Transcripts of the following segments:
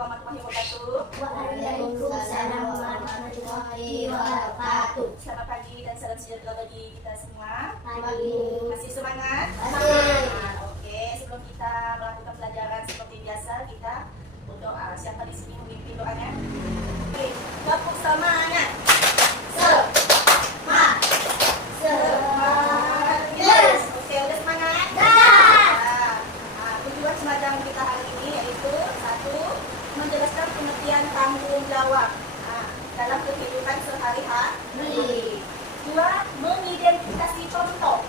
warahmatullahi wabarakatuh. Waalaikumsalam warahmatullahi wabarakatuh. Selamat pagi dan salam sejahtera bagi kita semua. Pagi. Masih semangat? Masih. Oke, sebelum kita melakukan pelajaran seperti biasa, kita berdoa. Siapa di sini memimpin doanya? Oke, tepuk semangat. Yes. Oke, udah semangat? Tujuan semacam kita hari ini yaitu satu, menjelaskan pengertian tanggung jawab dalam kehidupan sehari-hari. Dua, mengidentifikasi contoh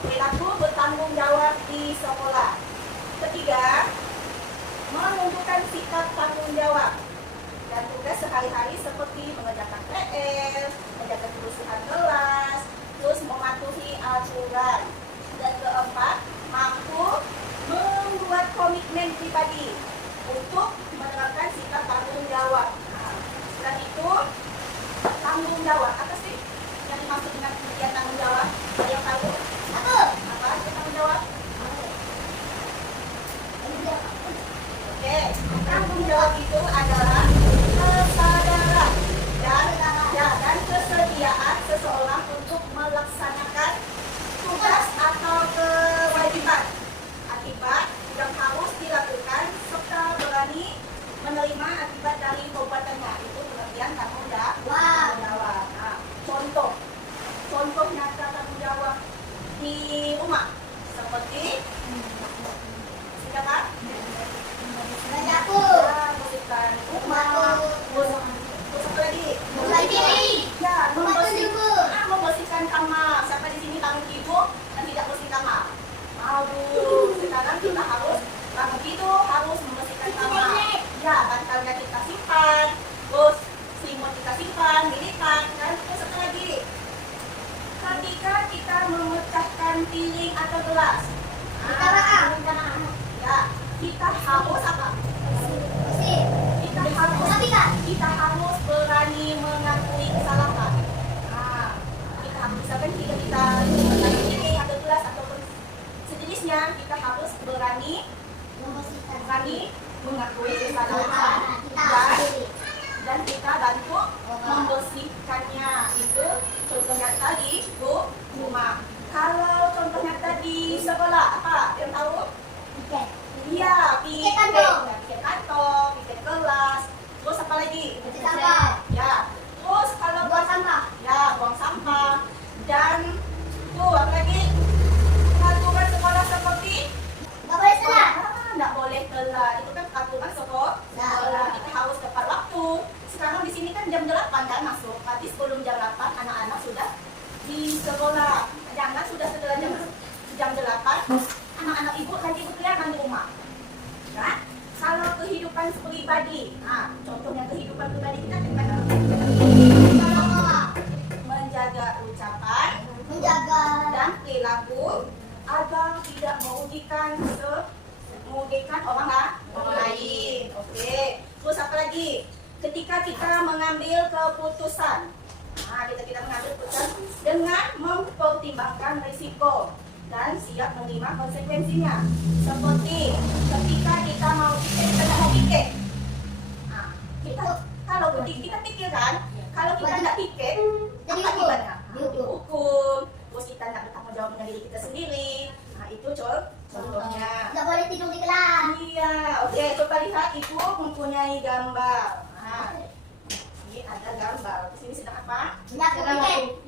perilaku bertanggung jawab di sekolah. Ketiga, menunjukkan sikap tanggung jawab dan tugas sehari-hari seperti mengerjakan PR, menjaga kebersihan kelas, terus mematuhi aturan. Dan keempat, mampu membuat komitmen pribadi untuk menerapkan sikap tanggung jawab. Setelah itu, tanggung jawab apa sih yang dimaksud dengan pengertian tanggung jawab? Ada yang tahu? Apa itu tanggung jawab? Oke, tanggung jawab itu adalah kesadaran dan kesediaan seseorang untuk melaksanakan tugas atau kewajiban akibat yang harus dilakukan serta berani menerima akibat dari perbuatannya. Itu pengertian tanggung jawab. Contoh nyata tanggung jawab di rumah seperti siapa? Bersihkan rumah, terus apa lagi? Ya, membersihkan kamar. Siapa di sini bangun tidur dan tidak bersih kamar? Aduh, sekarang kita harus bangun tidur harus membersihkan kamar. Ya, bantalnya kita simpan, terus selimut kita simpan, lilitan, dan terus apa lagi? Ketika kita memecahkan piring atau gelas, ya, kita harus apa? Kita harus berani mengakui kesalahan. Kita harus misalkan jika kita memecahkan piring atau gelas ataupun sejenisnya, kita harus berani mengakui kesalahan dan kita bantu membersihkannya. Itu contohnya tadi rumah. Kalau contohnya tadi sekolah, apa yang tahu? Iya, piket kantong, piket kelas. Terus apa lagi? Ya. Terus kalau buang sampah, ya buang sampah. Dan apa lagi? Peraturan sekolah seperti nggak boleh telat. Itu kan peraturan sekolah. Kita harus tepat waktu. Sekarang di sini kan jam 8 kan masuk. Berarti sebelum jam 8 anak-anak sudah di sekolah. Jangan sudah setelah jam 8 anak-anak ibu lagi berkeliaran di rumah. Nah, kalau kehidupan pribadi, contohnya kehidupan pribadi kita gimana? Menjaga ucapan, dan perilaku agar tidak merugikan orang lain. Oke. Terus apa lagi? Ketika kita mengambil keputusan, kita mengambil keputusan dengan mempertimbangkan risiko dan siap menerima konsekuensinya. Seperti ketika kita mau piket, kalau kita pikirkan, kalau kita nggak piket, apa akibatnya? Dihukum. Terus kita nggak bertanggung jawab dengan diri kita sendiri. Itu contohnya. Nggak boleh tidur di kelas. Iya, oke. Coba lihat, ibu mempunyai gambar. Ini ada gambar. Di sini sedang apa?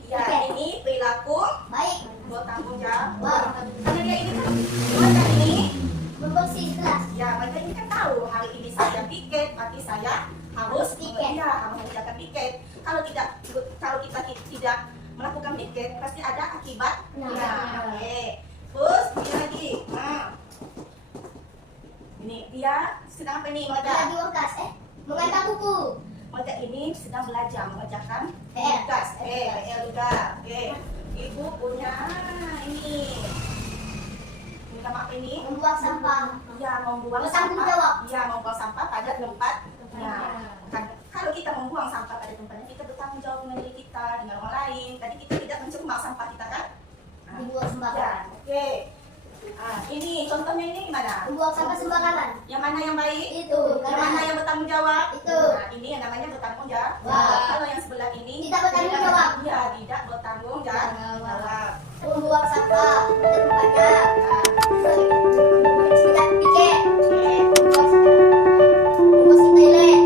Ya, ini perilaku Baik. bertanggung jawab. Karena dia ini kan macam ini Membersih kelas. ya, macam ini kan tahu hari ini saya piket, berarti saya harus Piket. harus mengerjakan piket. Kalau kita tidak melakukan piket, pasti ada akibat. Oke. Terus ini lagi. Ini dia sedang apa ini? Lagi workas, mengantar buku. Moda ini sedang belajar mengerjakan PR. tugas. PR juga. Oke. Ibu punya ini. Minta maaf ini. Membuang sampah. Ya, membuang Bertanggung sampah. jawab. Ya, membuang sampah pada tempatnya. Kalau kita membuang sampah pada tempatnya, kita bertanggung jawab dengan diri kita, dengan orang lain. Tadi kita tidak mencemar sampah kita kan? Dibuang sembarangan. Ya, oke. Ini contohnya ini gimana? Membuang sampah sembarangan. Yang mana yang baik? Itu. Yang mana yang bertanggung jawab? Itu. Nah, ini yang namanya bertanggung jawab. Wah. Kalau yang sebelah ini Tidak bertanggung jawab. Iya, tidak bertanggung jawab. Membuang sampah pada tempatnya. Nah, Tidak pikir. oke. Membersih toilet.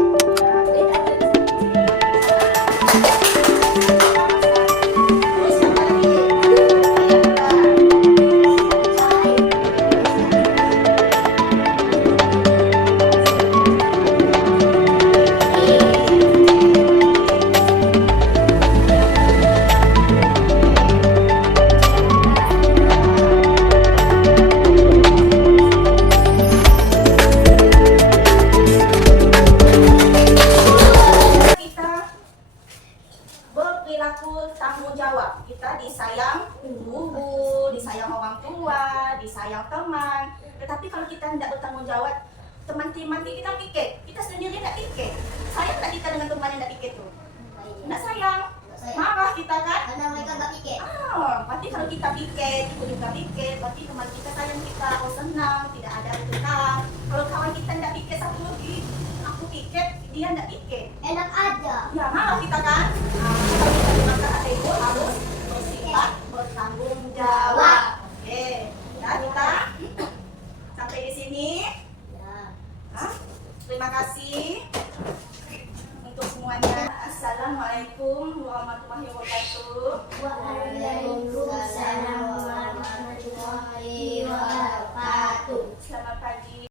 Terus yang mana lagi? Kita berperilaku tanggung jawab. Kita disayang guru, disayang orang tua, disayang teman. Tetapi kalau kita tidak bertanggung jawab, teman-teman kita piket, kita sendiri tidak piket. Sayang tak kita dengan teman yang tidak piket tuh? Tidak sayang, marah kita kan? Karena mereka nggak pikir. Berarti kalau kita piket, ikut kita piket, berarti teman kita sayang kita, oh senang, tidak ada tenang. Kalau kawan kita tidak piket satu lagi, aku piket, dia tidak piket. Enak aja. Ya marah kita kan? Nah, kalau kita dimakan ada itu harus bersifat bertanggung jawab. Oke, ya kita sampai di sini. Ya. Hah? Terima kasih untuk semuanya. Assalamualaikum warahmatullahi wabarakatuh.